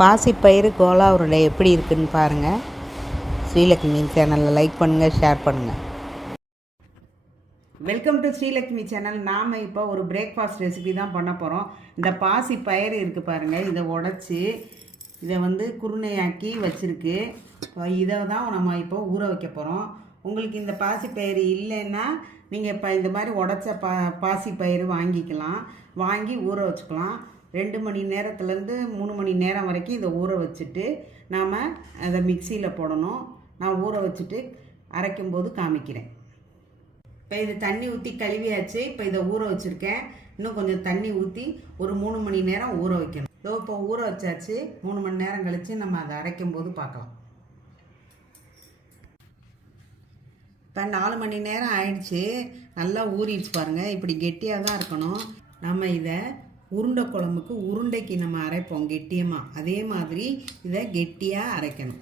பாசிப்பயிறு கோலா உருண்டை எப்படி இருக்குன்னு பாருங்கள். ஸ்ரீலக்ஷ்மி சேனலில் லைக் பண்ணுங்கள், ஷேர் பண்ணுங்கள். Welcome to Srilakshmi channel. நாம் இப்போ ஒரு பிரேக்ஃபாஸ்ட் ரெசிபி தான் பண்ண போகிறோம். இந்த பாசிப்பயிறு இருக்குது பாருங்கள், இதை உடச்சி இதை குருணையாக்கி வச்சுருக்கு. இதை தான் நம்ம இப்போ ஊற வைக்க போகிறோம். உங்களுக்கு இந்த பாசிப்பயிறு இல்லைன்னா நீங்கள் இப்போ இந்த மாதிரி உடச்ச பாசிப்பயிறு வாங்கிக்கலாம். வாங்கி ஊற வச்சுக்கலாம். 2 மணி நேரத்துலேருந்து 3 மணி நேரம் வரைக்கும் இதை ஊற வச்சுட்டு நாம் அதை மிக்சியில் போடணும். நான் ஊற வச்சுட்டு அரைக்கும்போது காமிக்கிறேன். இப்போ இது தண்ணி ஊற்றி கழுவியாச்சு. இப்போ இதை ஊற வச்சுருக்கேன். இன்னும் கொஞ்சம் தண்ணி ஊற்றி ஒரு 3 மணி நேரம் ஊற வைக்கணும். இதோ இப்போ ஊற வச்சாச்சு. 3 மணி நேரம் கழித்து நம்ம அதை அரைக்கும்போது பார்க்கலாம். இப்போ 4 மணி நேரம் ஆயிடுச்சு. நல்லா ஊறிடுச்சு பாருங்கள். இப்படி கெட்டியாக தான் இருக்கணும். நம்ம இதை உருண்டை குழம்புக்கு உருண்டைக்கு நம்ம அரைப்போம் கெட்டியமாக, அதே மாதிரி இதை கெட்டியாக அரைக்கணும்.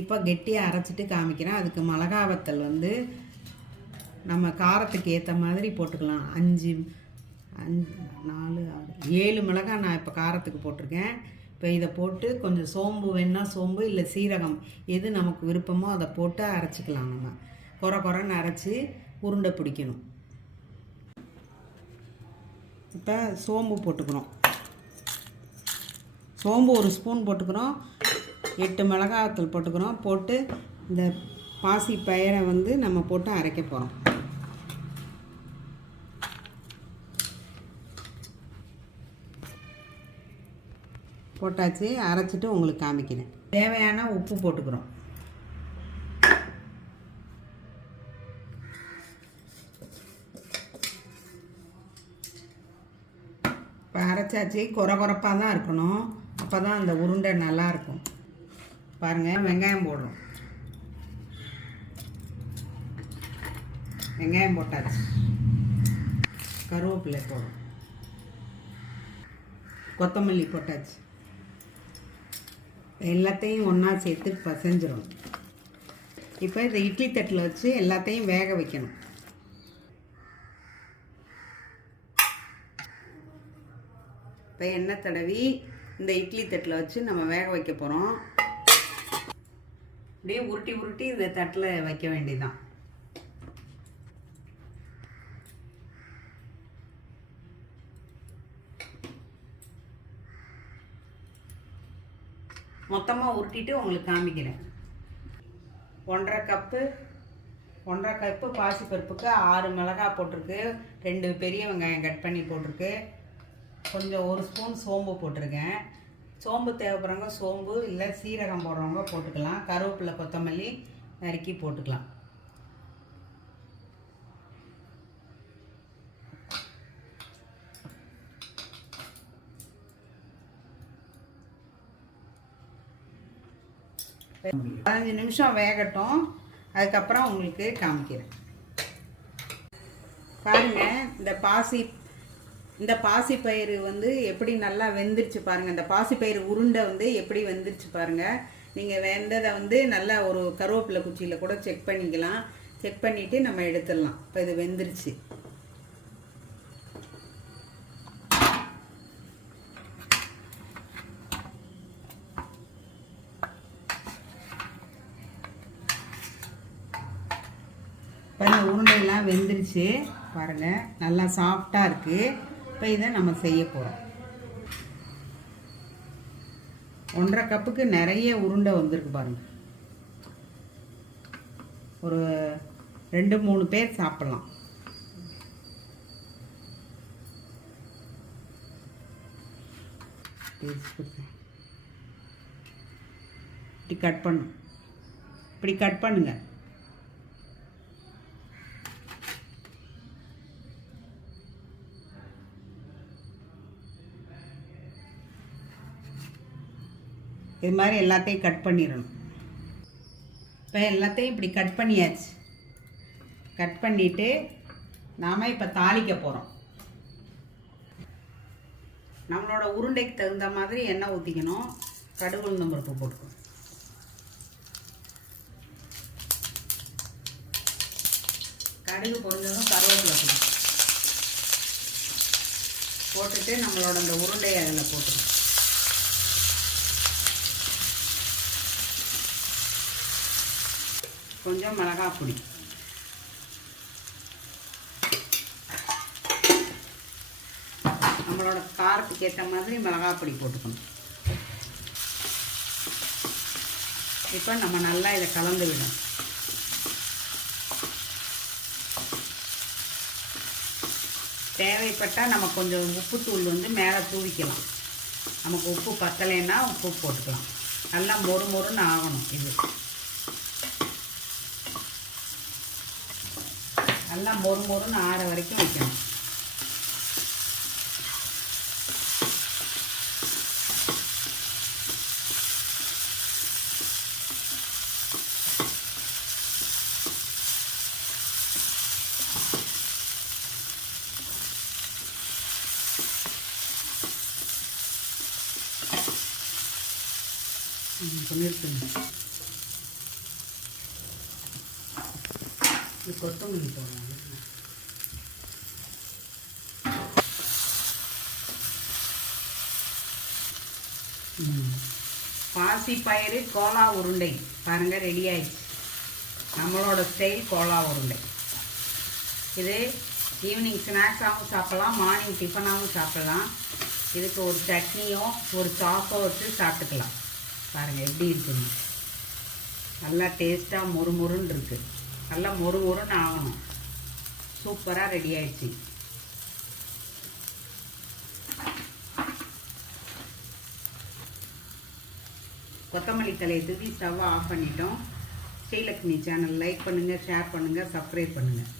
இப்போ கெட்டியாக அரைச்சிட்டு காமிக்கிறேன். அதுக்கு மிளகா வத்தல் நம்ம காரத்துக்கு ஏற்ற மாதிரி போட்டுக்கலாம். 5 4 6 7 மிளகாய் நான் இப்போ காரத்துக்கு போட்டிருக்கேன். இப்போ இதை போட்டு கொஞ்சம் சோம்பு வேணா சோம்பு, இல்லை சீரகம், எது நமக்கு விருப்பமோ அதை போட்டு அரைச்சிக்கலாம். நம்ம குறைன்னு அரைச்சி உருண்டை பிடிக்கணும். இப்போ சோம்பு போட்டுக்கிறோம். சோம்பு 1 ஸ்பூன் போட்டுக்கிறோம். 8 மிளகாத்தூள் போட்டுக்கிறோம். போட்டு இந்த பாசி பயிரை நம்ம போட்டு அரைக்க போகிறோம். போட்டாச்சு. அரைச்சிட்டு உங்களுக்கு காமிக்கிறேன். தேவையான உப்பு போட்டுக்கிறோம். இப்போ அரைச்சாச்சு. குறைப்பாக தான் இருக்கணும். அப்போ தான் அந்த உருண்டை நல்லாயிருக்கும். பாருங்கள், வெங்காயம் போடுறோம். வெங்காயம் போட்டாச்சு. கருவேப்பிலை போடுறோம். கொத்தமல்லி போட்டாச்சு. எல்லாத்தையும் ஒன்றா சேர்த்து பசைஞ்சிரும். இப்போ இந்த இட்லி தட்டில் வச்சு எல்லாத்தையும் வேக வைக்கணும். இப்போ எண்ணெய் தடவி இந்த இட்லி தட்டில் வச்சு நம்ம வேக வைக்க போகிறோம். அப்படியே உருட்டி இந்த தட்டில் வைக்க வேண்டியதுதான். மொத்தமாக உருட்டிட்டு உங்களுக்கு காமிக்கிறேன். 1.5 கப்பு பாசிப்பருப்புக்கு 6 மிளகாய் போட்டிருக்கு. 2 பெரிய வெங்காயம் கட் பண்ணி போட்டிருக்கு. கொஞ்சம் 1 ஸ்பூன் சோம்பு போட்டிருக்கேன். சோம்பு தேவைப்படுறவங்க சோம்பு, இல்லை சீரகம் போடுறவங்க போட்டுக்கலாம். கருவேப்பிலை, கொத்தமல்லி நறுக்கி போட்டுக்கலாம். ஒரு 15 நிமிஷம் வேகட்டும். அதுக்கப்புறம் உங்களுக்கு காமிக்கிறேன். பாருங்கள், இந்த பாசிப்பயிறு எப்படி நல்லா வெந்துருச்சு பாருங்கள். இந்த பாசிப்பயிறு உருண்டை எப்படி வெந்துருச்சு பாருங்கள். நீங்கள் வெந்ததை நல்லா ஒரு கருவேப்பிலை குச்சியில் கூட செக் பண்ணிக்கலாம். செக் பண்ணிவிட்டு நம்ம எடுத்துடலாம். இப்போ இது வெந்துருச்சு. இப்போ இந்த உருண்டையெல்லாம் வெந்துருச்சு பாருங்கள். நல்லா சாஃப்டாக இருக்குது. இப்போ இதை நம்ம செய்ய போகிறோம். 1.5 கப்புக்கு நிறைய உருண்டை வந்திருக்கு பாருங்கள். ஒரு 2-3 பேர் சாப்பிட்லாம். இப்படி கட் பண்ணுங்க. இது மாதிரி எல்லாத்தையும் கட் பண்ணிடணும். இப்போ எல்லாத்தையும் இப்படி கட் பண்ணியாச்சு. கட் பண்ணிவிட்டு நாம் இப்போ தாளிக்க போகிறோம். நம்மளோட உருண்டைக்கு தகுந்த மாதிரி எண்ணெய் ஊற்றிக்கணும். கடுகு உளுந்தம் பருப்பு போட்டுக்கணும். கடுகு பொரிஞ்சதும் கருவேப்பிலை போட்டுட்டு நம்மளோட அந்த உருண்டையை அதில் போட்டுக்கணும். கொஞ்சம் மிளகாய் பொடி, நம்மளோட காரத்துக்கு ஏற்ற மாதிரி மிளகாய் பொடி போட்டுக்கணும். இப்போ நம்ம நல்லா இதை கலந்து விடணும். தேவைப்பட்டால் நம்ம கொஞ்சம் உப்புத்தூள் வந்து மேலே தூவிக்கலாம். நமக்கு உப்பு பத்தலைன்னா உப்பு போட்டுக்கலாம். நல்லா மொறு மொறுன்னு ஆகணும். இது நல்லா மொறு மொறுன்னு ஆற வரைக்கும் வைக்கணும். நிறுத்துங்க. இது கொத்தமல்லி போடுறாங்க. பாசிப்பயிறு கோலா உருண்டை பாருங்கள், ரெடி ஆயிடுச்சு. நம்மளோட ஸ்டைல் கோலா உருண்டை. இது ஈவினிங் ஸ்நாக்ஸாகவும் சாப்பிட்லாம், மார்னிங் டிஃபனாகவும் சாப்பிட்லாம். இதுக்கு ஒரு சட்னியோ ஒரு சாஸோ வச்சு சாப்பிட்டுக்கலாம். பாருங்கள் எப்படி இருக்குன்னு. நல்லா டேஸ்ட்டாக மொறு மொறுன்னு இருக்குது. நல்லா மொறு மொறுன்னு ஆகணும். சூப்பராக ரெடி ஆயிடுச்சு. கொத்தமல்லி தலையை தூவி ஸ்டவ்வை ஆஃப் பண்ணிட்டோம். ஸ்ரீலக்ஷ்மி சேனல் லைக் பண்ணுங்கள், ஷேர் பண்ணுங்கள், சப்ஸ்கிரைப் பண்ணுங்கள்.